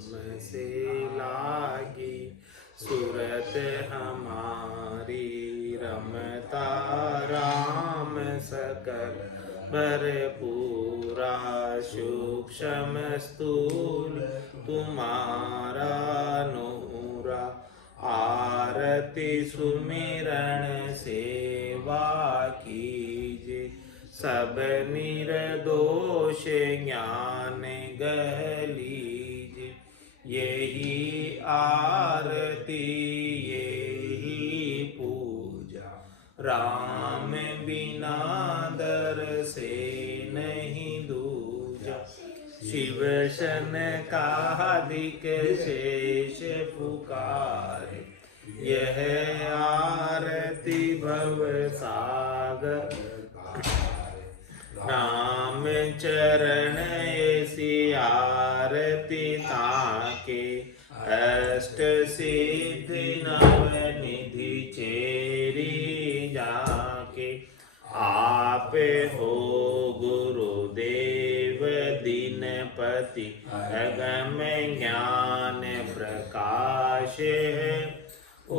से लागी सूरत हमारी रमता राम सकल भरपूरा सूक्ष्म स्थूल तुम्हारा नूरा आरती सुमिरन सेवा कीजे सब निर्दोष ज्ञान गहलीजे यही आरती यही पूजा राम बिना दर से नहीं दूजा शिव शनकादिक शेष पुकारे यह आरती भव सागर राम चरण ऐसी आरती ताके अष्ट सिद्धि नव निधि चेरी जाके आप हो गुरुदेव दीनपति अगम ज्ञान प्रकाश है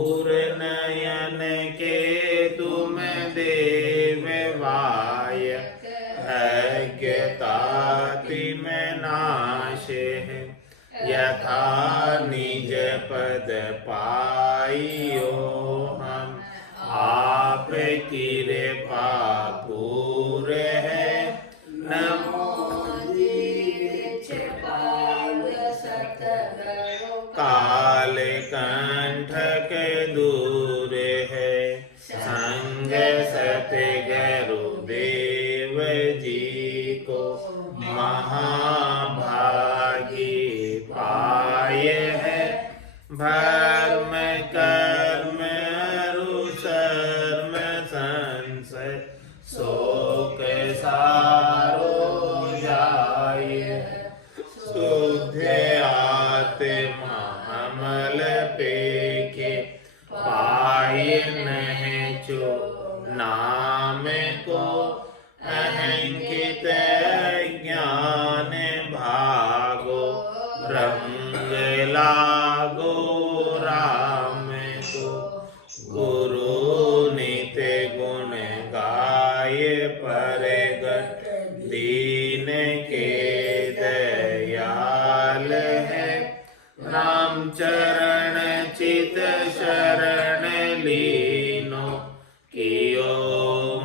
उर्नयन के तुम देव वाय अज्ञताति में नाश है यथा निज पद पाइयो हम आप कृपा पूरे है नमो काल कंठक दूर है संग सत गुरुदेव जी को महाभागी पाए है भर्म कर्म अरुशर्म संशय शोक सारो जाए शुद्ध आत्मा अमल पेखे पाए नहीं चो नाम को अहंकित ज्ञान भागो रंग लागो राम को गुरु नित गुण गाय परगट दीन के दयाल है राम चरण चित शरण लीनो कियो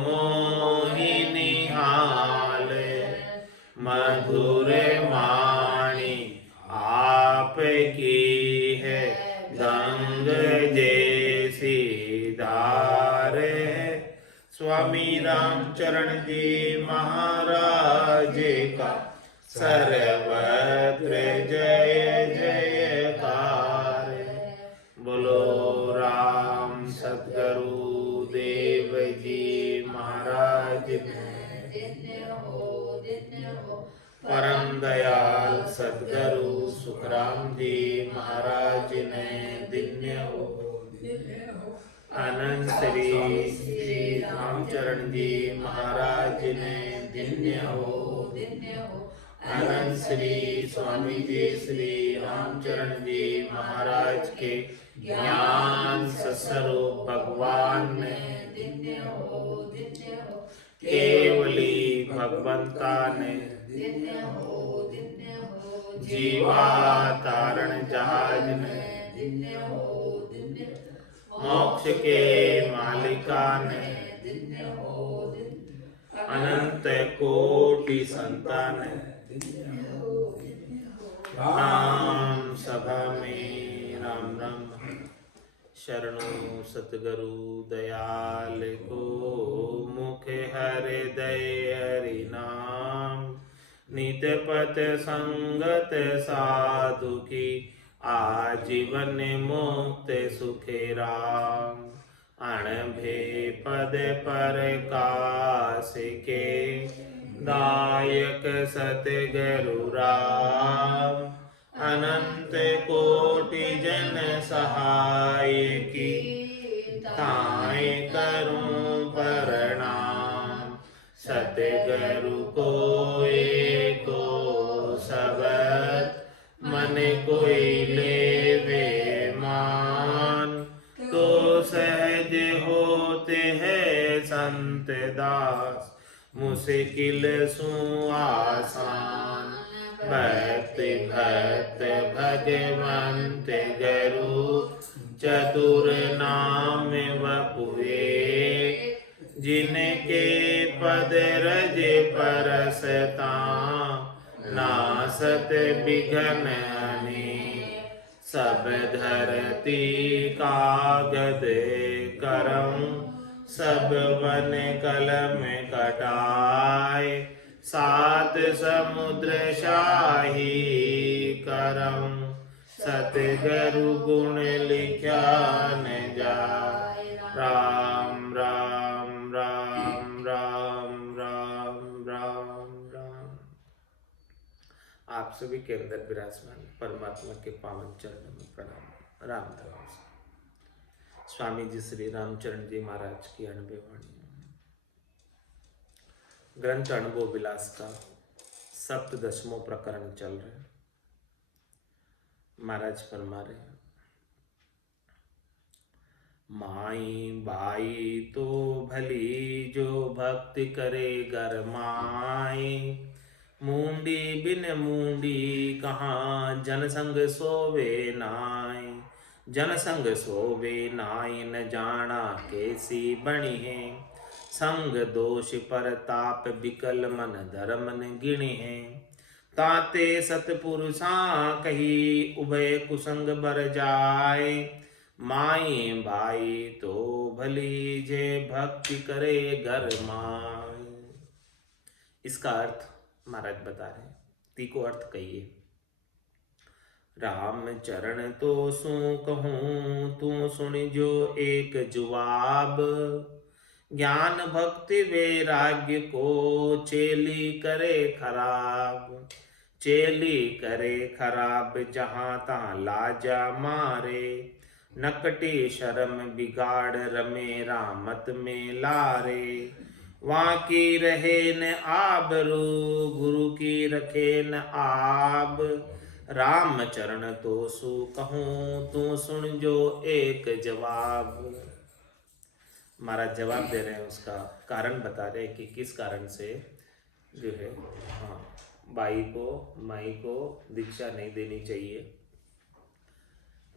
मोहिनी हाल मधुर वाणी आप की है गंग जैसी धार है स्वामी रामचरण जी महाराज का सर्वत्र जय जयकार बोलो राम सद्गुरु देव जी महाराज परम दयाल सद्गुरु सुखराम जी महाराज ने दिन्य हो अनंत श्री रामचरण जी महाराज ने दिन्य हो अनंत श्री स्वामी जी श्री रामचरण जी महाराज के ज्ञान स्वरूप भगवान ने केवली भगवंता ने जीवा तारण जहाज ने मोक्ष के मालिका ने अनंत कोटि संतान राम सभा में राम राम शरणो सतगुरु दयाल को मुख हृदय हरि नाम नित पथ संगत साधु की आजीवन मुक्त सुखे राम अणभे पद पर कास के दायक सतगुरु राम अनंत कोटि जन सहाय की ताय करूं प्रणाम सतगुरु को एको सबद मन कोई लेवे मान। तो सहज होते हैं संत दास, मुश्किल सु आसान। भक्ति भक्त भगवंत गुरु, चतुर नाम वपुए। जिनके पद रज परसता, नासत बिघन अनेक। सब धरती कागद करम, सब वन कलम कटाए। सात समुद्र शाही करम, सतगुरु गुण लिखा न जाए। राम राम राम राम राम राम राम। आप सभी के अंदर विराजमान परमात्मा के पावन चरणों में प्रणाम। राम धर्म। स्वामी जी श्री रामचरण जी महाराज की अनुभव वाणी। ग्रंथ अनुभव विलास का 17वां प्रकरण चल रहा है। महाराज फरमा रहे हैं, माई बाई तो भली, जो भक्ति करे घर माई। मुंडी बिन मुंडी कहाँ, जनसंग सोवे नाई। जनसंग सोवे नाई, न जाना कैसी बनी है। संग दोष पर ताप, बिकल मन धर्म न गिणी है। ताते सतपुरुषा कही, उभय कुसंग बर जाए। माई भाई तो भली, जे भक्ति करे घर माई। इसका अर्थ महाराज बता रहे हैं, तीको अर्थ कहिए। राम चरण तो सु कहूँ, तू सुन जो एक जवाब। ज्ञान भक्ति वैराग्य को, चेली करे खराब। चेली करे खराब, जहाँ तहाँ लाजा मारे। नकटी शर्म बिगाड़, रमे रामत में लारे। वहाँ की रहे न आबरू, गुरु की रखे न आब। राम चरण तो सु कहूँ, तू सुन जो एक जवाब। महाराज जवाब दे रहे हैं, उसका कारण बता रहे हैं कि किस कारण से जो है बाई को माई को दीक्षा नहीं देनी चाहिए।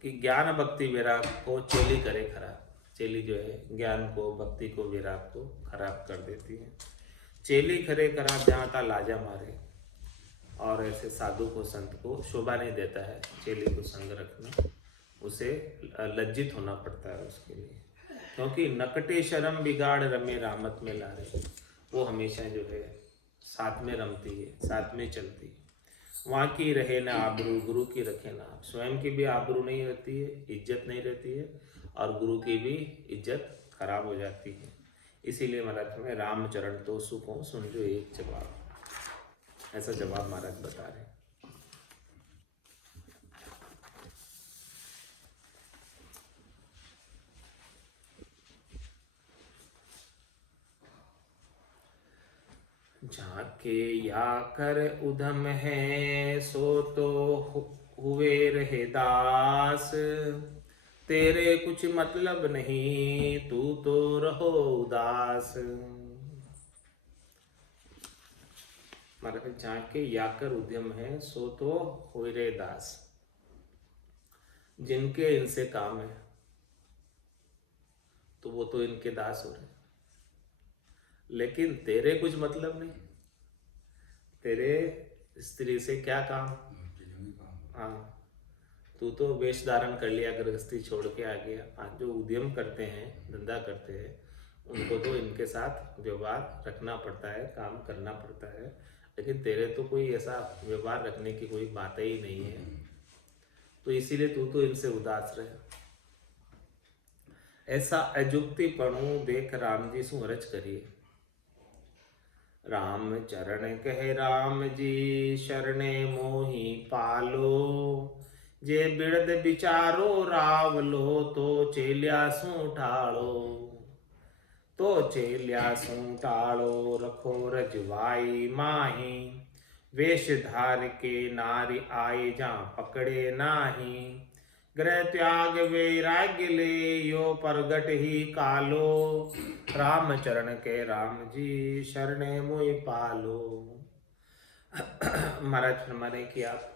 कि ज्ञान भक्ति विराग को चेली करे खराब। चेली जो है ज्ञान को भक्ति को विराग को खराब कर देती है। चेली करे खराब, जहाँ का लाजा मारे। और ऐसे साधु को संत को शोभा नहीं देता है चेली को संग रखना, उसे लज्जित होना पड़ता है उसके लिए। क्योंकि नकटे शर्म बिगाड़, रमे रामत में लारे। वो हमेशा जो है साथ में रमती है, साथ में चलती है। वहाँ की रहे ना आबरू, गुरु की रखे ना। स्वयं की भी आबरू नहीं रहती है, इज्जत नहीं रहती है, और गुरु की भी इज्जत खराब हो जाती है। इसीलिए महाराज में रामचरण तो सुखों, सुन जो एक जवाब। ऐसा जवाब महाराज बता रहे हैं। झाके या कर उधम है, सो तो हुए रहे दास। तेरे कुछ मतलब नहीं, तू तो रहो उदास। महाराज झाके या कर उद्यम है, सो तो हुए रहे दास। जिनके इनसे काम है तो वो तो इनके दास हो रहे। लेकिन तेरे कुछ मतलब नहीं, तेरे स्त्री से क्या काम। हाँ, तू तो वेश धारण कर लिया, गृहस्थी छोड़ के आ गया। आज जो उद्यम करते हैं, धंधा करते हैं, उनको तो इनके साथ व्यवहार रखना पड़ता है, काम करना पड़ता है। लेकिन तेरे तो कोई ऐसा व्यवहार रखने की कोई बात ही नहीं है, तो इसीलिए तू तो इनसे उदास रहे। ऐसा अजुक्तिपणु देख राम जी सु अरज करिए। राम चरण कहे राम जी, शरणे मोहि पालो। जे बिड़द विचारो रावलो, तो चेल्या सु ठाड़ो। तो चेल्या सु ठाड़ो, रखो रजवाई माही। वेश धार के नारी आए जहाँ पकड़े नाही। ग्रह त्याग वैराग्य ले यो प्रगट ही कालो। राम चरण के राम जी शरणे मोहि पालो। महाराज फरमाने की आप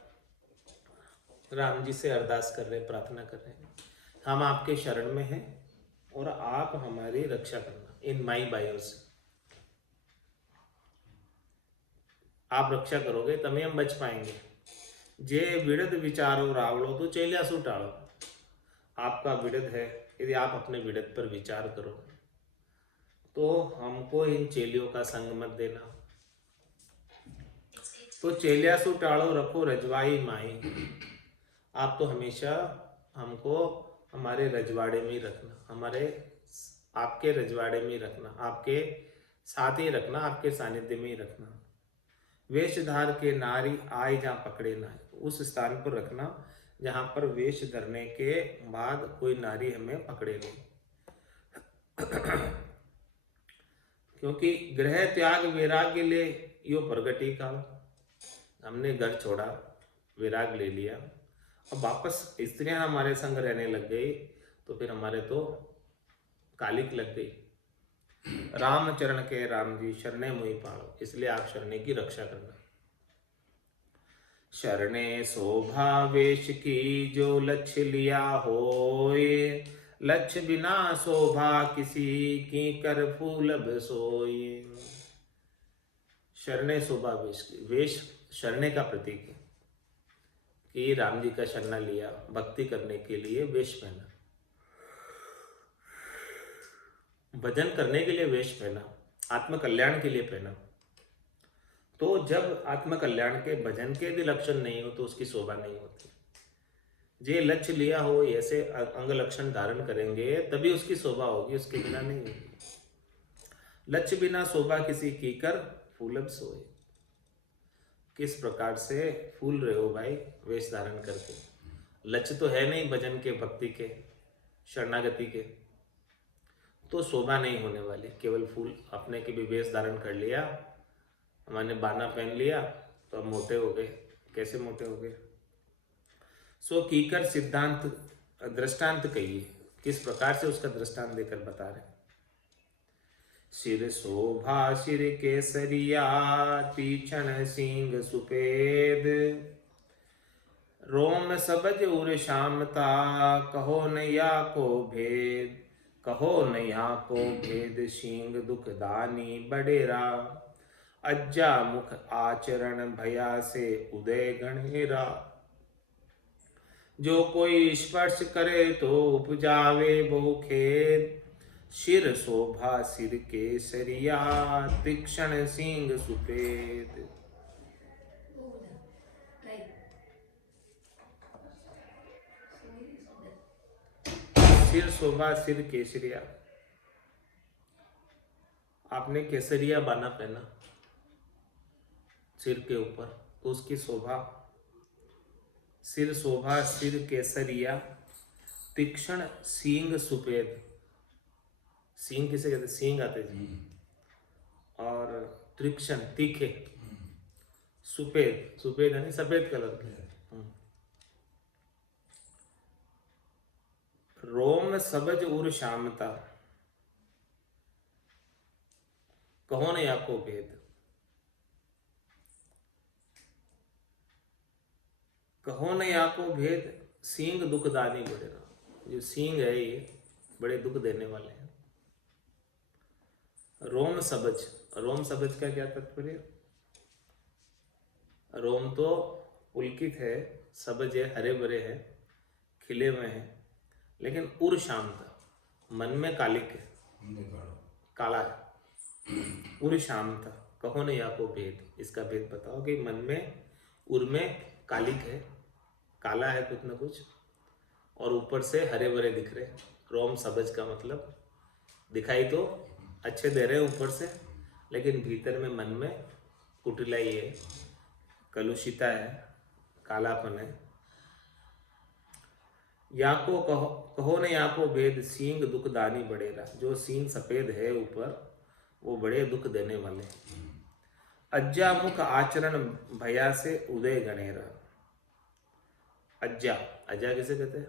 राम जी से अरदास कर रहे, प्रार्थना कर रहे हैं, हम आपके शरण में हैं और आप हमारी रक्षा करना इन माई बायों से। आप रक्षा करोगे तभी हम बच पाएंगे। जे विड़द विचारो रावड़ो तो चेलिया सु टाड़ो। आपका विड़द है, यदि आप अपने विड़द पर विचार करो तो हमको इन चेलियों का संग मत देना। तो चेलिया सु टाड़ो रखो रजवाई माई। आप तो हमेशा हमको हमारे रजवाड़े में ही रखना, हमारे आपके रजवाड़े में ही रखना, आपके साथ ही रखना, आपके सानिध्य में ही रखना। वेशधार के नारी आए जहाँ पकड़े ना, उस स्थान पर रखना जहाँ पर वेश धरने के बाद कोई नारी हमें पकड़े नहीं। क्योंकि गृह त्याग वैराग्य ले यो प्रगति काल। हमने घर छोड़ा, वैराग ले लिया, अब वापस स्त्रियां हमारे संग रहने लग गई तो फिर हमारे तो कालिक लग गई। राम चरण के राम जी शरणे मोहि पालो, इसलिए आप शरणे की रक्षा करना। शरणे शोभा वेश की जो लक्ष्य लिया होए। लक्ष्य बिना शोभा किसी की कर फूलब सोए। शरणे शोभा वेश की, वेश शरणे का प्रतीक है कि राम जी का शरणा लिया, भक्ति करने के लिए वेश पहना, भजन करने के लिए वेश पहना, आत्म कल्याण के लिए पहना। तो जब आत्म कल्याण के भजन के भी लक्षण नहीं हो तो उसकी शोभा नहीं होती। जे लक्ष्य लिया हो ऐसे अंग लक्षण धारण करेंगे तभी उसकी शोभा होगी, उसके बिना नहीं होगी। लक्ष्य बिना शोभा किसी की कर फूलब सोए। किस प्रकार से फूल रहे हो भाई वेश धारण करके? लक्ष्य तो है नहीं भजन के, भक्ति के, शरणागति के, तो शोभा नहीं होने वाली। केवल फूल अपने के भी वेश धारण कर लिया, हमने बाना पहन लिया तो अब मोटे हो गए। कैसे मोटे हो गए? सो कीकर सिद्धांत दृष्टांत कहिए, किस प्रकार से उसका दृष्टांत देकर बता रहे। सिर शोभा सिर केसरिया तीक्षण सिंह सुपेद। रोम सबज उर श्यामता कहो नैया को भेद। कहो नैया को भेद सिंह दुखदानी बडेरा। अज्जा मुख आचरण भया से उदय गणेरा। जो कोई स्पर्श करे तो उपजावे बहु खेद। सिर शोभा सिर केसरिया तीक्षण सिंह सुपेद। सिर शोभा सिर केसरिया, आपने केसरिया बाना पहना सिर के ऊपर तो उसकी शोभा। सिर शोभा सिर केसरिया तीक्षण सींग सुपेद। सींग किसे कहते? सींग आते जी। और तीक्षण तीखे, सुपेद, सुपेद यानी सफेद कलर के। रोम सबज उर श्यामता कहो न याको भेद। कहो न याको भेद सींग दुखदानी बड़ेरा। जो सींग है ये बड़े दुख देने वाले हैं। रोम सबज, रोम सबज का क्या तात्पर्य? रोम तो पुलकित है, सबज है, हरे भरे हैं, खिले हुए हैं, लेकिन उर शांत, मन में कालिक है, काला है। उर शांत कहो न याको भेद, इसका भेद बताओ कि मन में उर में कालिक है, काला है कुछ ना कुछ, और ऊपर से हरे भरे दिख रहे। रोम सबज का मतलब दिखाई तो अच्छे दे रहे हैं ऊपर से, लेकिन भीतर में मन में कुटिलाई है, कलुषिता है, कालापन है। याको कहो न याको भेद सींग दुखदानी बड़ेरा। जो सींग सफेद है ऊपर वो बड़े दुख देने वाले हैं। अज्जा मुख आचरण भया से उदय गणेरा। अज्जा, अज्जा किसे कहते हैं?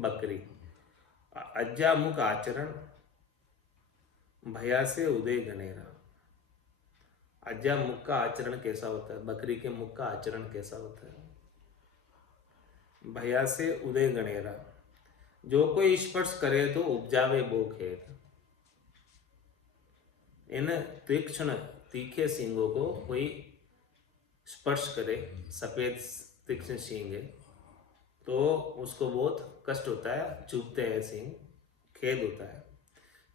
बकरी। अज्जा मुख आचरण भया से उदय गणेरा। अज्जा मुख का आचरण कैसा होता है? बकरी के मुख का आचरण कैसा होता है? भया से उदय गणेरा। जो कोई स्पर्श करे तो उपजावे बो खेत। इन तीक्ष्ण तीखे सींगों को कोई स्पर्श करे, सफेद तीक्ष्ण सींग है, तो उसको बहुत कष्ट होता है, चुभते हैं सींग, खेद होता है।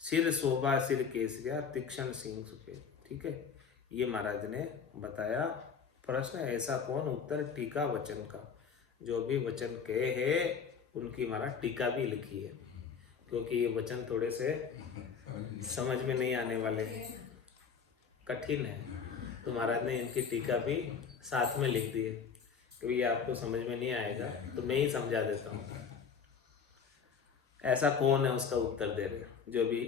सिर शोभा सिर केसरिया तीक्ष्ण सींग सुखे। ठीक है, ये महाराज ने बताया। प्रश्न ऐसा कौन? उत्तर टीका वचन का। जो भी वचन कहे हैं उनकी महाराज टीका भी लिखी है, क्योंकि ये वचन थोड़े से समझ में नहीं आने वाले हैं, कठिन है, तो महाराज ने इनकी टीका भी साथ में लिख दी है, क्योंकि आपको समझ में नहीं आएगा तो मैं ही समझा देता हूँ। ऐसा कौन है उसका उत्तर दे रहे, जो भी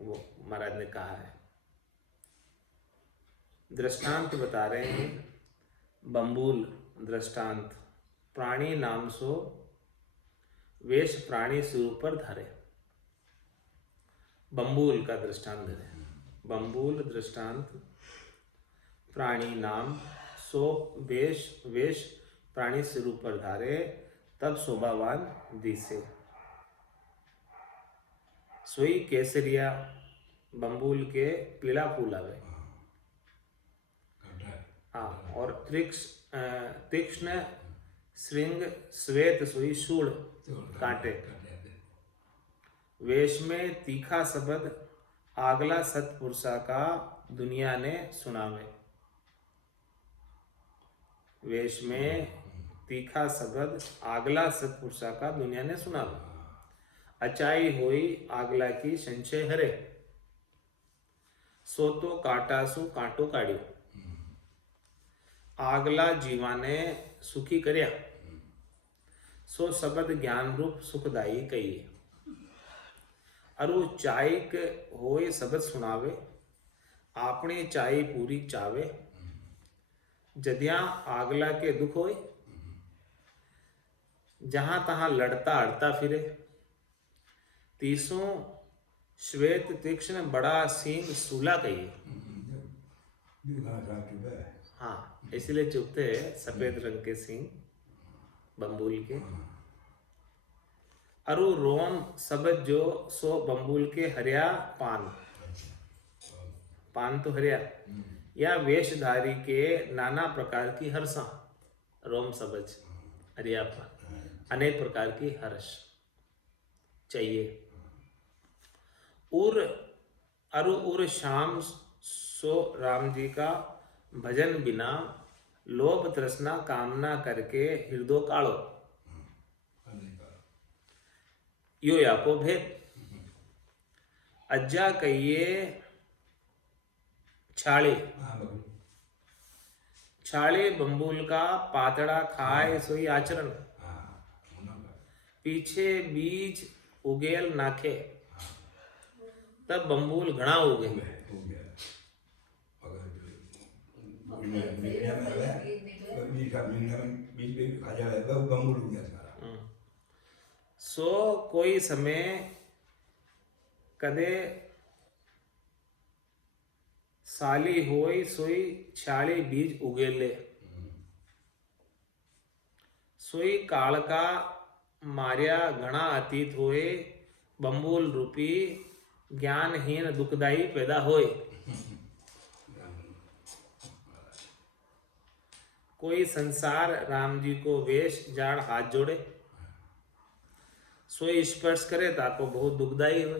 वो महाराज ने कहा है। दृष्टांत बता रहे हैं, बंबूल दृष्टांत। प्राणी नाम सो वेश प्राणी स्वरूप पर धरे। बंबूल का दृष्टांत दे रहे हैं। बंबूल दृष्टांत, प्राणी नाम सो वेश वेश प्राणी स्वरूप पर धारे, तब शोभावान दिसे। सोई केसरिया, बंबूल के पीला फूल आवे। हाँ, और तीक्ष्ण श्रृंग श्वेत सोई सूढ़ कांटे। वेश में तीखा शब्द आगला सतपुरुषा का दुनिया ने सुनावे। वेश में तीखा शब्द आगला सतपुरुषा का दुनिया ने सुनावे। अचाई होई आगला की संशय हरे, सो तो काटा सु कांटो काढ़ियो। आगला जीवा ने सुखी करया, सो शब्द ज्ञान रूप सुखदाई कहिए। अरु चाइक होए शब्द सुनावे, आपने चाई पूरी चावे। जदिया आगला के दुख होए, जहां तहां लड़ता अड़ता फिरे। तीसों श्वेत तीक्ष्ण बड़ा सींग सूला कहिए। हाँ, इसलिए चुभते हैं सफेद रंग के सींग बंबूल के। अरु रोम शब्द जो सो बंबूल के हरिया पान, पान तो हरिया, या वेशधारी के नाना प्रकार की हर्षा। रोम शब्द हरिया पान, अनेक प्रकार की हर्ष चाहिए। उर अरु उर शाम सो राम जी का भजन बिना लोभ तृष्णा कामना करके हृदय कालो। यो याको भेद। अज्जा कहिए छाले, छाले बंबूल का पातड़ा खाए सोई आचरण। पीछे बीज उगेल नाखे, तब बंबूल घना उगे। सो कोई समय कदे साली होई सोई छाली बीज उगेले। सोई काल का मार्या घना अतीत होए, बंबूल रूपी ज्ञानहीन दुखदाई पैदा होए। कोई संसार राम जी को वेश जाड़ हाथ जोड़े, सोई स्पर्श करे ताको बहुत दुखदाई हो।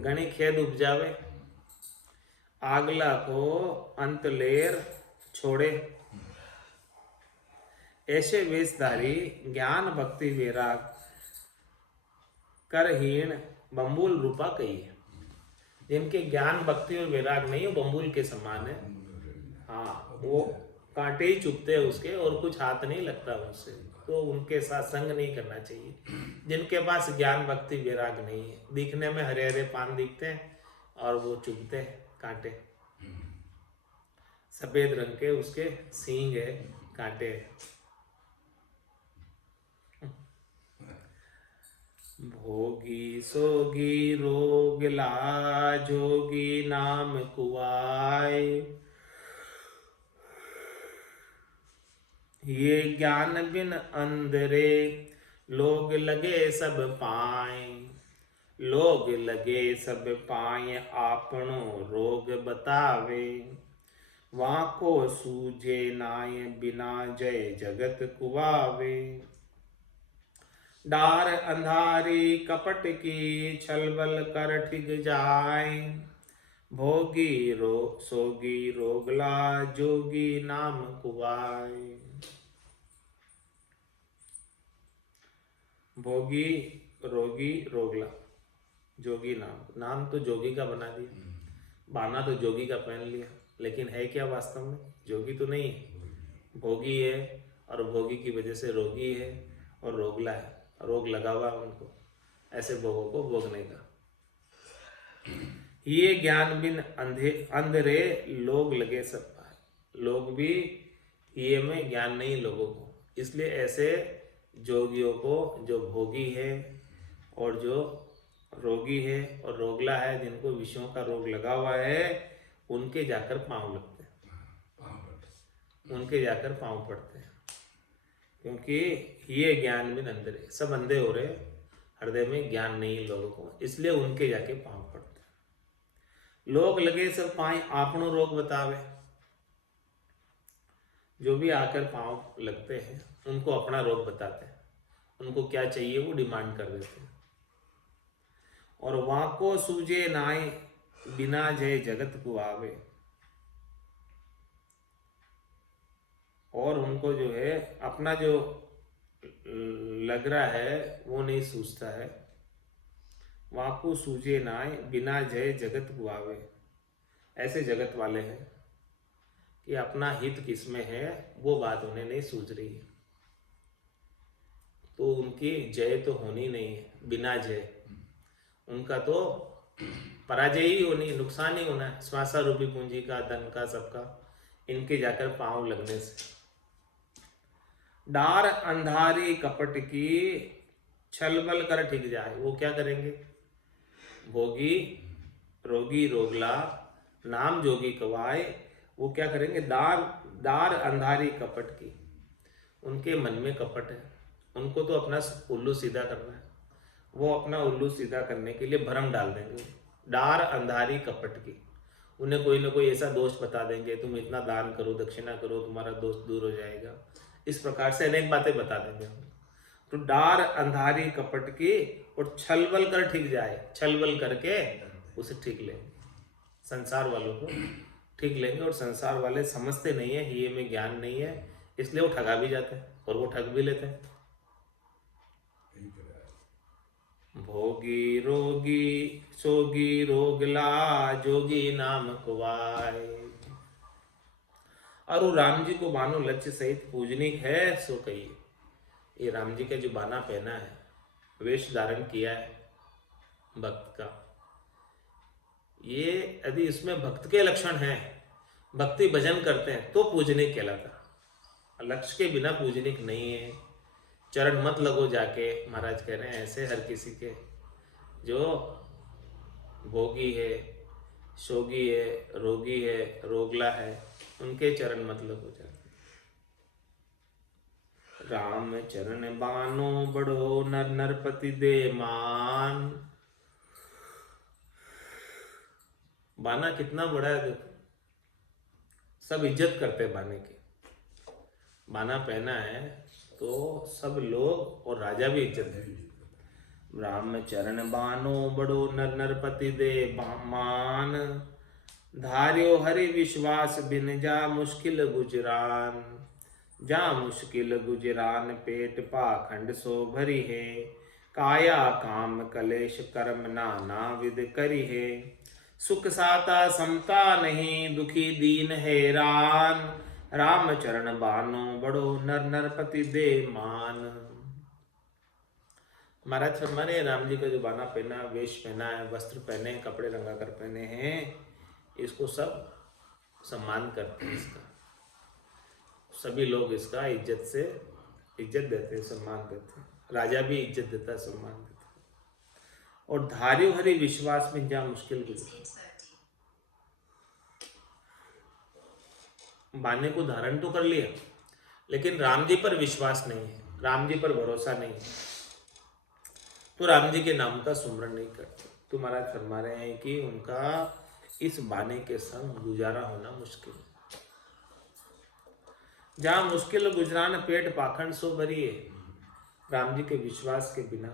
घनी खेद उपजावे, आगला को अंत लेर छोड़े। ऐसे वेशधारी ज्ञान भक्ति वैराग करहीन बंबूल रूपा कहिए। जिनके ज्ञान भक्ति और वैराग नहीं हो, बंबूल के समान है। हाँ, वो कांटे ही चुभते हैं उसके, और कुछ हाथ नहीं लगता उनसे, तो उनके साथ संग नहीं करना चाहिए। जिनके पास ज्ञान भक्ति वैराग नहीं है, दिखने में हरे हरे पान दिखते हैं और वो चुभते हैं, कांटे, सफेद रंग के उसके सींग है, कांटे है। भोगी सोगी रोग लाजोगी नाम कुआय, ये ज्ञान बिन अंधरे लोग लगे सब पाए, लोग लगे सब पाए आपनो रोग बतावे, वहाँ को सूझे नाय बिना जय जगत कुआवे, डार अंधारी कपट की छलबल कर ठिग जाए, भोगी सोगी रोगला जोगी नाम कुआए। भोगी रोगी रोगला जोगी नाम तो जोगी का बना दिया, बाना तो जोगी का पहन लिया, लेकिन है क्या वास्तव में? जोगी तो नहीं है, भोगी है, और भोगी की वजह से रोगी है और रोगला है, रोग लगा हुआ उनको ऐसे भोगों को भोगने का। ये ज्ञान बिन अंधेरे लोग लगे सब पाए, लोग भी ये में ज्ञान नहीं लोगों को, इसलिए ऐसे जोगियों को, जो भोगी है और जो रोगी है और रोगला है, जिनको विषयों का रोग लगा हुआ है, उनके जाकर पांव लगते हैं, उनके जाकर पांव पड़ते हैं, क्योंकि ये ज्ञान बिन अंधेरे, सब अंधे हो रहे, हृदय में ज्ञान नहीं लोगों को, इसलिए उनके जाके पांव पड़ते हैं। लोग लगे सब पाए आपनो रोग बतावे, जो भी आकर पांव लगते हैं उनको अपना रोग बताते हैं, उनको क्या चाहिए वो डिमांड कर देते हैं। और वाको सूझे नाय बिना जय जगत को आवे, और उनको जो है अपना जो लग रहा है वो नहीं सूझता है। वाको सूझे नाय बिना जय जगत को आवे, ऐसे जगत वाले हैं कि अपना हित किसमें है वो बात उन्हें नहीं सूझ रही है, तो उनकी जय तो होनी नहीं है, बिना जय उनका तो पराजय ही होनी, नुकसान ही होना है, श्वासा रूपी पूंजी का, धन का, सबका, इनके जाकर पांव लगने से। डार अंधारी कपट की छलबल कर ठिक जाए, वो क्या करेंगे? भोगी रोगी रोगला नाम जोगी कवाए, वो क्या करेंगे? डार अंधारी कपट की, उनके मन में कपट है, उनको तो अपना उल्लू सीधा करना है, वो अपना उल्लू सीधा करने के लिए भ्रम डाल देंगे। डार अंधारी कपट की, उन्हें कोई ना कोई ऐसा दोष बता देंगे, तुम इतना दान करो, दक्षिणा करो, तुम्हारा दोष दूर हो जाएगा, इस प्रकार से अनेक बातें बता देंगे। तो डार अंधारी कपट की और छलबल कर ठीक जाए, छलबल करके उसे ठीक लेंगे, संसार वालों को ठीक लेंगे। और संसार वाले समझते नहीं है, ये में ज्ञान नहीं है, इसलिए वो ठगा भी जाते हैं और वो ठग भी लेते हैं। भोगी रोगी सोगी रोगला जोगी नाम कुवाय। और वो राम जी को मानो लक्ष्य सहित पूजनीक है सो कहिए। ये राम जी का जो बाना पहना है, वेश धारण किया है भक्त का, ये यदि इसमें भक्त के लक्षण हैं, भक्ति भजन करते हैं तो पूजनीक कहलाता, लक्ष्य के बिना पूजनीक नहीं है। चरण मत लगो जाके, महाराज कह रहे हैं ऐसे हर किसी के जो भोगी है, शोगी है, रोगी है, रोगला है, उनके चरण मत लगो जाके। राम चरण बानो बड़ो नर नरपति दे मान। बाना कितना बड़ा है देखो, सब इज्जत करते बाने की, बाना पहना है तो सब लोग और राजा भी इज्जत है। राम चरण बानो बड़ो नर नरपति दे मान, धार्यो हरि विश्वास बिन जा मुश्किल गुजरान। जा मुश्किल गुजरान पेट पाखंड सो भरी है, काया काम कलेश कर्म नाना विद करी है। सुख साता समता नहीं दुखी दीन हैरान, राम चरण बानो बड़ो नर नरपति दे मान। महाराज फरमाने राम जी का जो बाना पहना, वेश पहना है, वस्त्र पहने, कपड़े रंगा कर पहने हैं, इसको सब सम्मान करते हैं, इसका सभी लोग इसका इज्जत देते हैं, सम्मान देते हैं। राजा भी इज्जत देता है, सम्मान देता है। और धार्यो हरि विश्वास में जहाँ मुश्किल गुजरे, बाने को धारण तो कर लिया लेकिन राम जी पर विश्वास नहीं है, राम जी पर भरोसा नहीं है, तो राम जी के नाम का सुमरण नहीं करते। तो महाराज फरमा रहे हैं कि उनका इस बाने के संग गुजारा होना मुश्किल है। जहाँ मुश्किल गुजरान पेट पाखंड सो भरी है, राम जी के विश्वास के बिना,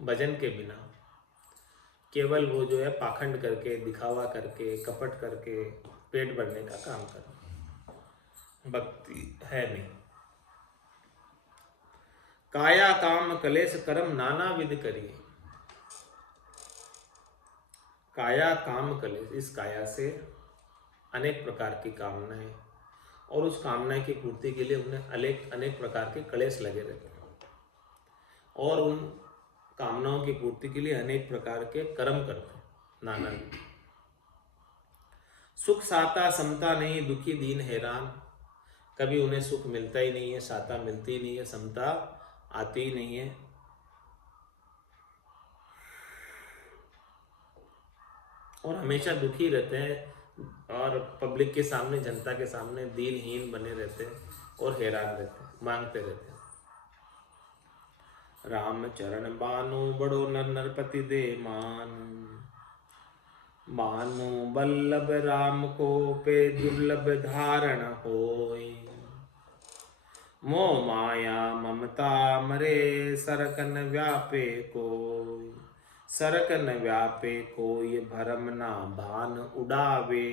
भजन के बिना, केवल वो जो है पाखंड करके, दिखावा करके, कपट करके पेट भरने का काम कर, भक्ति है नहीं। काया काम कलेश कर्म नाना विध करिए। काया काम कलेश, इस काया से अनेक प्रकार की कामनाएं, और उस कामना की पूर्ति के लिए उन्हें अनेक प्रकार के कलेश लगे रहते हैं, और उन कामनाओं की पूर्ति के लिए अनेक प्रकार के कर्म करते हैं, नाना। सुख साता समता नहीं, दुखी दीन हैरान। कभी उन्हें सुख मिलता ही नहीं है, साता मिलती ही नहीं है, समता आती ही नहीं है, और हमेशा दुखी रहते हैं, और पब्लिक के सामने, जनता के सामने दीनहीन बने रहते हैं और हैरान रहते हैं, मांगते रहते हैं। राम चरण बानो बड़ो नर नरपति दे मान, बानो बल्लभ राम को पे दुर्लभ धारण होय। मोह माया ममता मरे सरकन व्यापे कोय। सरकन व्यापे कोय भरम ना भान उड़ावे।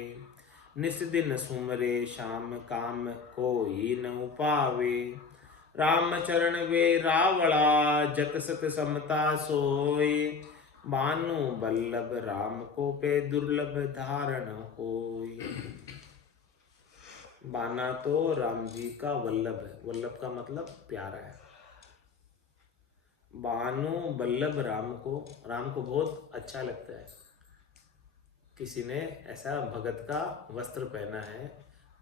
निस दिन सुमरे श्याम काम कोई न उपावे। राम चरण वे रावणा जत सत समता सोय। बानु बल्लभ राम को पे दुर्लभ धारण होय। बाना तो राम जी का वल्लभ है, वल्लभ का मतलब प्यारा है। बानु बल्लभ राम को बहुत अच्छा लगता है। किसी ने ऐसा भगत का वस्त्र पहना है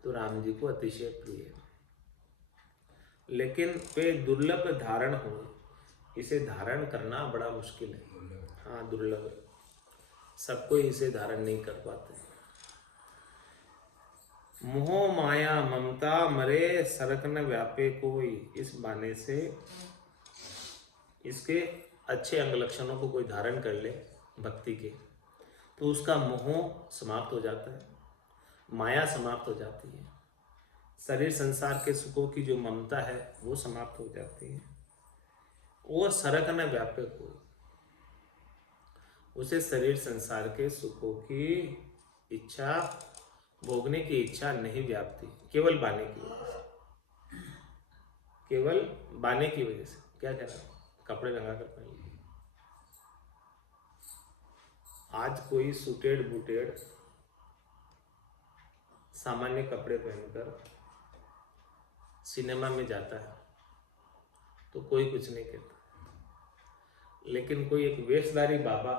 तो राम जी को अतिशय प्रिय है, लेकिन वे दुर्लभ धारण हो, इसे धारण करना बड़ा मुश्किल है। हाँ, दुर्लभ, सब कोई इसे धारण नहीं कर पाते। मोह माया ममता मरे सरकन व्यापे कोई। इस बाने से इसके अच्छे अंग लक्षणों को कोई धारण कर ले भक्ति के, तो उसका मोह समाप्त हो जाता है, माया समाप्त हो जाती है, शरीर संसार के सुखों की जो ममता है वो समाप्त हो जाती है। वो सरकन व्यापे कोई, उसे शरीर संसार के सुखों की इच्छा, भोगने की इच्छा नहीं व्यापती, केवल बाने की वजह से, केवल बाने की वजह से। क्या कह रहा है, कपड़े लगा कर पहन लिए। आज कोई सुटेड बूटेड सामान्य कपड़े पहनकर सिनेमा में जाता है तो कोई कुछ नहीं कहता, लेकिन कोई एक वेशधारी बाबा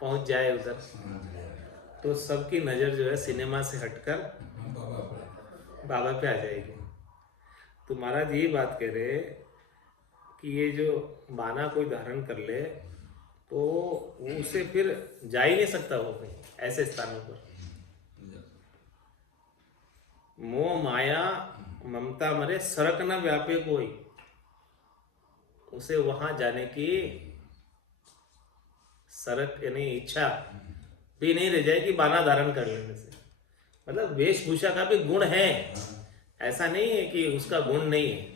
पहुंच जाए उधर तो सबकी नज़र जो है सिनेमा से हटकर बाबा पे आ जाएगी। तो महाराज यही बात कह रहे कि ये जो बाना कोई धारण कर ले तो उसे फिर जा ही नहीं सकता वो कहीं ऐसे स्थानों पर। मोह माया ममता मरे सरक न व्यापे कोई, उसे वहां जाने की सरक यानी इच्छा भी नहीं रह जाएगी बाना धारण कर लेने से। मतलब वेशभूषा का भी गुण है, ऐसा नहीं है कि उसका गुण नहीं है,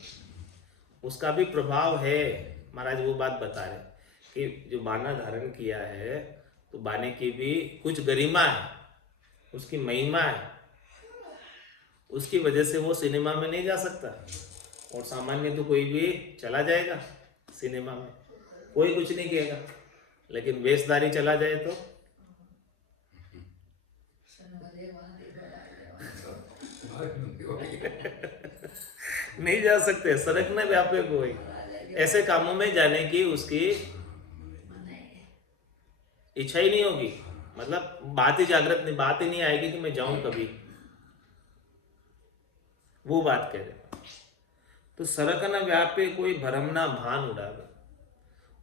उसका भी प्रभाव है। महाराज वो बात बता रहे कि जो बाना धारण किया है तो बाने की भी कुछ गरिमा है, उसकी महिमा है, उसकी वजह से वो सिनेमा में नहीं जा सकता। और सामान्य तो कोई भी चला जाएगा सिनेमा में, कोई कुछ नहीं कहेगा, लेकिन वेशधारी चला जाए तो नहीं जा सकते। सड़क न व्यापे कोई, ऐसे कामों में जाने की उसकी इच्छा ही नहीं होगी। मतलब बात ही जागृत नहीं, बात ही नहीं आएगी कि मैं जाऊं कभी, वो बात कह रहे हैं। तो सरक न व्यापे कोई भरमना भान उड़ावे,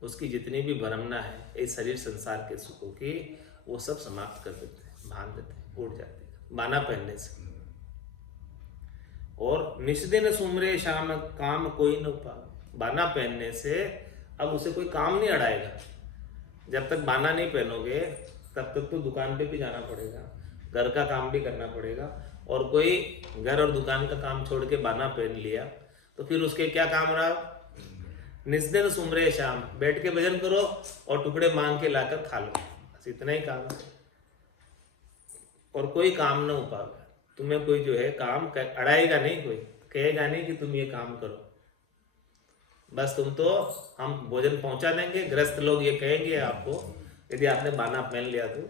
उसकी जितनी भी भरमना है इस शरीर संसार के सुखों की, वो सब समाप्त कर देते हैं, भान देते हैं, उड़ जाते हैं बाना पहनने से। और निष्दिन सुमरे शाम काम कोई न पावे, बाना पहनने से अब उसे कोई काम नहीं अड़ाएगा। जब तक बाना नहीं पहनोगे तब तक तो दुकान पे भी जाना पड़ेगा, घर का काम भी करना पड़ेगा। और कोई घर और दुकान का काम छोड़ के बाना पहन लिया तो फिर उसके क्या काम रहा? निस्दिन सुमरे शाम, बैठ के भजन करो और टुकड़े मांग के लाकर खा लो, बस इतना ही काम है। और कोई काम ना हो पाएगा, तुम्हें कोई जो है काम अड़ाएगा नहीं, कोई कहेगा नहीं कि तुम ये काम करो, बस तुम तो हम भोजन पहुंचा देंगे। गृहस्थ लोग ये कहेंगे आपको, यदि आपने बाना पहन लिया तो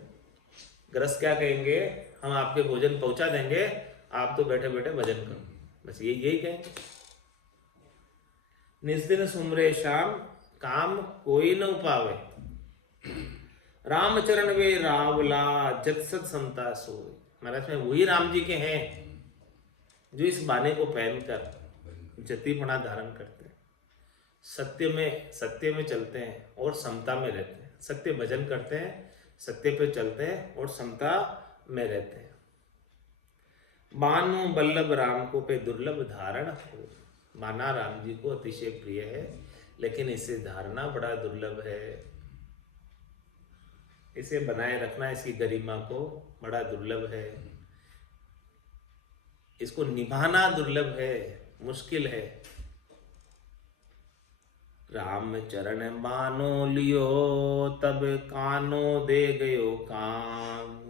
गृहस्थ क्या कहेंगे? हम आपके भोजन पहुंचा देंगे, आप तो बैठे बैठे भजन करो, बस यही कहेंगे। निस्दिन सुमरे शाम काम कोई न पावे, रामचरण वे रावला जत सत समता सोए। महाराज में वही राम जी के हैं जो इस बाने को पहनकर जतिपना धारण करते हैं, सत्य में चलते हैं और समता में रहते हैं। सत्य भजन करते हैं, सत्य पे चलते हैं और समता में रहते हैं। बानो बल्लभ राम को पे दुर्लभ धारण हो, बाना राम जी को अतिशय प्रिय है, लेकिन इसे धारना बड़ा दुर्लभ है। इसे बनाए रखना, इसकी गरिमा को बड़ा दुर्लभ है, इसको निभाना दुर्लभ है, मुश्किल है। राम चरण बानो लियो तब कानो दे गयो काम,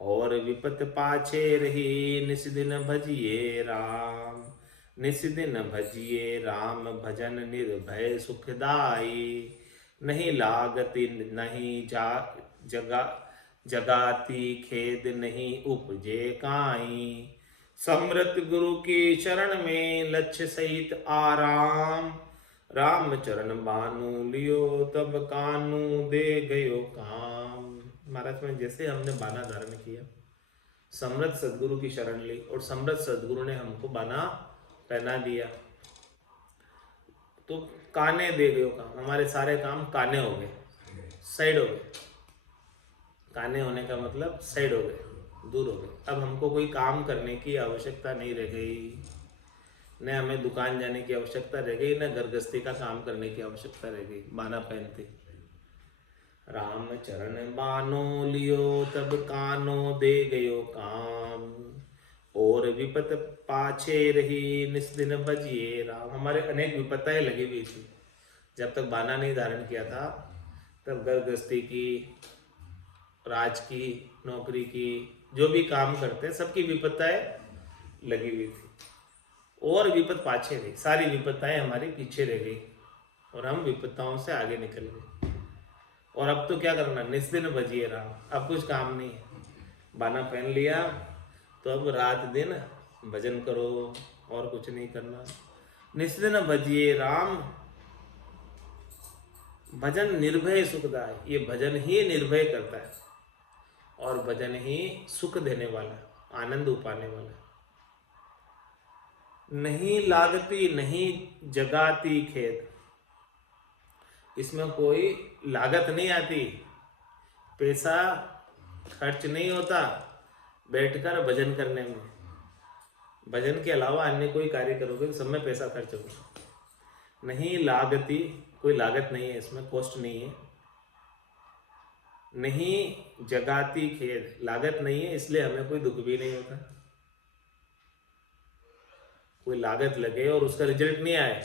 और विपत पाछे रही निस दिन भजिए राम। निस दिन भजिए राम भजन निर्भय सुखदाई, नहीं लागति नहीं जगाती खेद नहीं उपजे काई। समृत गुरु की शरण में लक्ष्य सहित आराम, राम चरण बानु लियो तब कानू दे गयो काम। महाराज में जैसे हमने बाना धारण किया, समृत सदगुरु की शरण ली और समृत सदगुरु ने हमको बाना पहना दिया, तो काने दे गयो काम, हमारे सारे काम काने हो गए, साइड हो गए। काने होने का मतलब साइड हो गए, दूर हो गए। अब हमको कोई काम करने की आवश्यकता नहीं रह गई, न हमें दुकान जाने की आवश्यकता रह गई, न घर गृहस्थी का काम करने की आवश्यकता रह गई बाना पहनते। राम चरण बानो लियो तब कानो दे गयो काम, और विपत पाछे रही निस दिन बजिए राम। हमारे अनेक विपत्ताएं लगी हुई थी, जब तक बाना नहीं धारण किया था तब घर गृहस्थी की, राज की, नौकरी की, जो भी काम करते हैं सबकी विपत्ताएं लगी हुई थी। और विपत पाछे रही, सारी विपत्ताएं हमारी पीछे रह गई और हम विपत्ताओं से आगे निकल गए। और अब तो क्या करना, निस दिन बजिए राम, अब कुछ काम नहीं है, बाना पहन लिया तो अब रात दिन भजन करो और कुछ नहीं करना। निस दिन बजिए राम, भजन निर्भय सुखदाय, ये भजन ही निर्भय करता है और भजन ही सुख देने वाला, आनंद उपाने वाला। नहीं लागती नहीं जगाती खेत, इसमें कोई लागत नहीं आती, पैसा खर्च नहीं होता बैठकर भजन करने में। भजन के अलावा अन्य कोई कार्य करोगे तो सब में पैसा खर्च होगा। नहीं लागती, कोई लागत नहीं है इसमें, कॉस्ट नहीं है। नहीं जगाती खेद, लागत नहीं है इसलिए हमें कोई दुख भी नहीं होता। कोई लागत लगे और उसका रिजल्ट नहीं आए,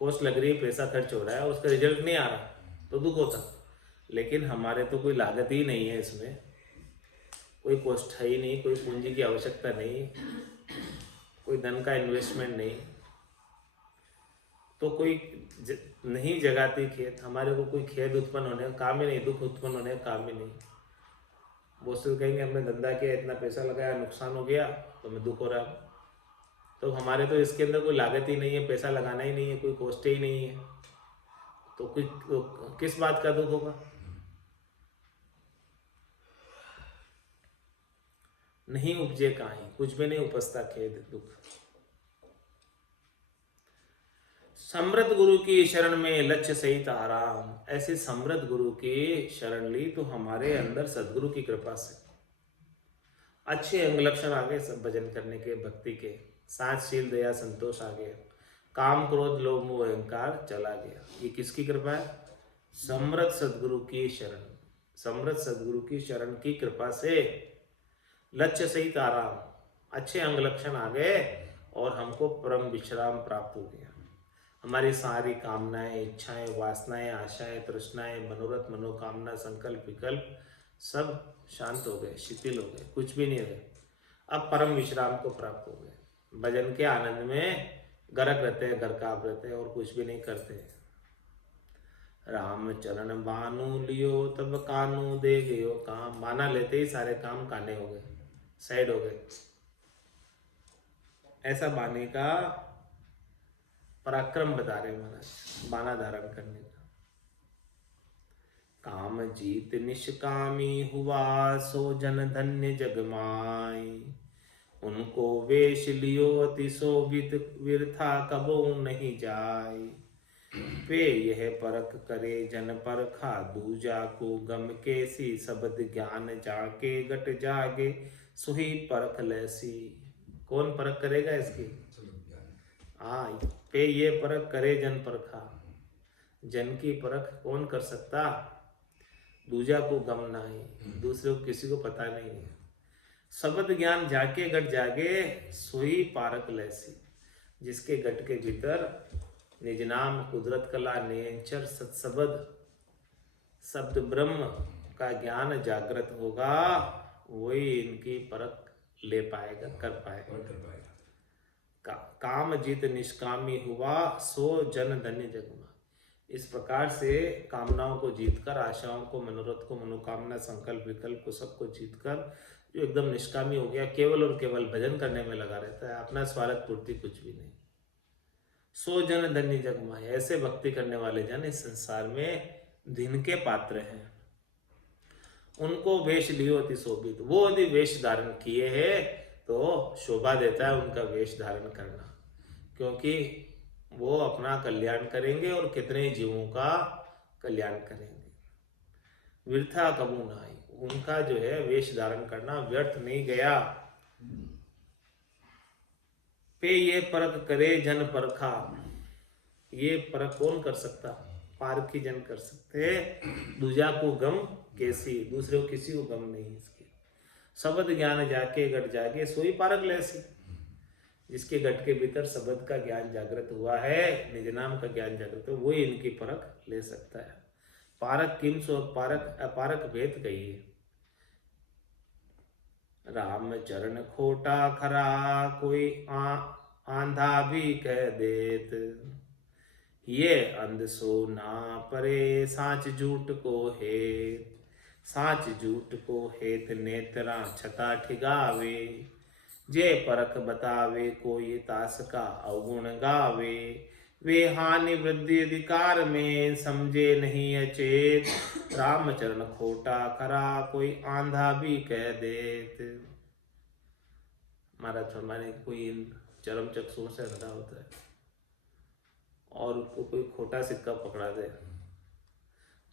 कॉस्ट लग रही है, पैसा खर्च हो रहा है, उसका रिजल्ट नहीं आ रहा तो दुख होता। लेकिन हमारे तो कोई लागत ही नहीं है इसमें, कोई कॉस्ट है ही नहीं, कोई पूंजी की आवश्यकता नहीं, कोई धन का इन्वेस्टमेंट नहीं, तो कोई नहीं जगाती खेत, हमारे को कोई खेद उत्पन्न होने का काम ही नहीं, दुख उत्पन्न होने का काम ही नहीं। बहुत से कहेंगे हमने धंधा किया, इतना पैसा लगाया, नुकसान हो गया तो हमें दुख हो रहा है। तो हमारे तो इसके अंदर कोई लागत ही नहीं है, पैसा लगाना ही नहीं है, कोई कॉस्ट ही नहीं है, तो किस बात का दुख होगा? नहीं उपजे काहीं, कुछ भी नहीं उपजता खेद दुख। समृद्ध गुरु की शरण में लक्ष्य सहित आराम। ऐसे समृद्ध गुरु की शरण ली तो हमारे अंदर सदगुरु की कृपा से अच्छे अंग लक्षण आ गए, सब भजन करने के, भक्ति के, साथ शील दया संतोष आ गया, काम क्रोध लोभ मोह अहंकार चला गया। ये किसकी कृपा है? समृद्ध सदगुरु की शरण। समृद्ध सदगुरु की शरण की कृपा से लक्ष्य सहित आराम, अच्छे अंग लक्षण आ गए और हमको परम विश्राम प्राप्त हो गया। हमारी सारी कामनाएं, इच्छाएं, वासनाएं, आशाएं, तृष्णाएं, मनोरथ, मनोकामना, संकल्प, विकल्प सब शांत हो गए, शिथिल हो गए, कुछ भी नहीं रहे। अब परम विश्राम को प्राप्त हो गए। भजन के आनंद में गरक रहते हैं, घर काप रहते हैं और कुछ भी नहीं करते। राम चरण बानु लियो तब कानू दे गयो काम। बाना लेते ही सारे काम काने हो गए, साइड हो गए। ऐसा बाने का पराक्रम बता रहे महाराज, बाना धारण करने का। काम जीत निष्कामी हुआ, सो जन धन्य जग माई। उनको वेश लियो अति शोभित, विरथा कबो नहीं जाय। वे यह परख करे जन परखा, दूजा को गम केसी। शब्द ज्ञान जाके घट जागे, सुही परख लैसी। कौन परख करेगा इसकी? हाँ, पे ये परख करे जन परखा। जन की परख कौन कर सकता? दूजा को गम नाही, दूसरे को किसी को पता नहीं है। शब्द ज्ञान जाके घट जागे, सोई पारक लैसी। जिसके घट के भीतर निज नाम, कुदरत कला, नियंचर, सत्सबद, शब्द ब्रह्म का ज्ञान जागृत होगा, वही इनकी परख ले पाएगा, कर पाएगा। काम जीत निष्कामी हुआ, सो जन धन्य जगमा। इस प्रकार से कामनाओं को जीतकर, आशाओं को, मनोरथ को, मनोकामना, संकल्प, विकल्प को, सबको जीतकर जो एकदम निष्कामी हो गया, केवल और केवल भजन करने में लगा रहता है, अपना स्वार्थ पूर्ति कुछ भी नहीं। सो जन धन्य जगमा। ऐसे भक्ति करने वाले जन इस संसार में धन के पात्र हैं। उनको वेश लियो अति शोभित। वो यदि वेश धारण किए है तो शोभा देता है उनका वेश धारण करना, क्योंकि वो अपना कल्याण करेंगे और कितने जीवों का कल्याण करेंगे। वृथा कबू नाई। उनका जो है वेश धारण करना व्यर्थ नहीं गया। पे ये परख करे जन परखा। ये परख कौन कर सकता? पारखी जन कर सकते। दूजा को गम कैसी, दूसरे को किसी को गम नहीं इसके। शब्द ज्ञान जाके घट जागे, सोई पारक लैसी। जिसके घट के भीतर शब्द का ज्ञान जागृत हुआ है, निज नाम का ज्ञान जागृत है, वही इनकी परख ले सकता है। पारक किम सो पारक अपारक भेद कहिए। राम चरण खोटा खरा, कोई आंधा भी कह देत। ये अंध सो ना परे, साच झूठ को हेत। साच झूठ को हेत नेत्रा छता ठिगावे। जे परख बतावे, कोई तास का अवगुण गावे। वे हानि वृद्धि अधिकार में, समझे नहीं अचेत। रामचरण खोटा खरा, कोई आंधा भी कह देत। महाराज फरमाने कोई चरम चक्षुओं से अंधा होता है और उसको कोई खोटा सिक्का पकड़ा दे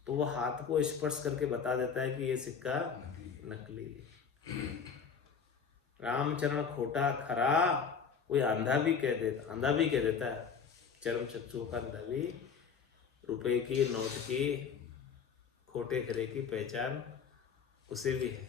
तो वो हाथ को स्पर्श करके बता देता है कि ये सिक्का नकली है। रामचरण खोटा खरा, कोई अंधा भी कह देता है। चरम चक्षुओं का अंधा भी रुपए की, नोट की, खोटे खरे की पहचान उसे भी है।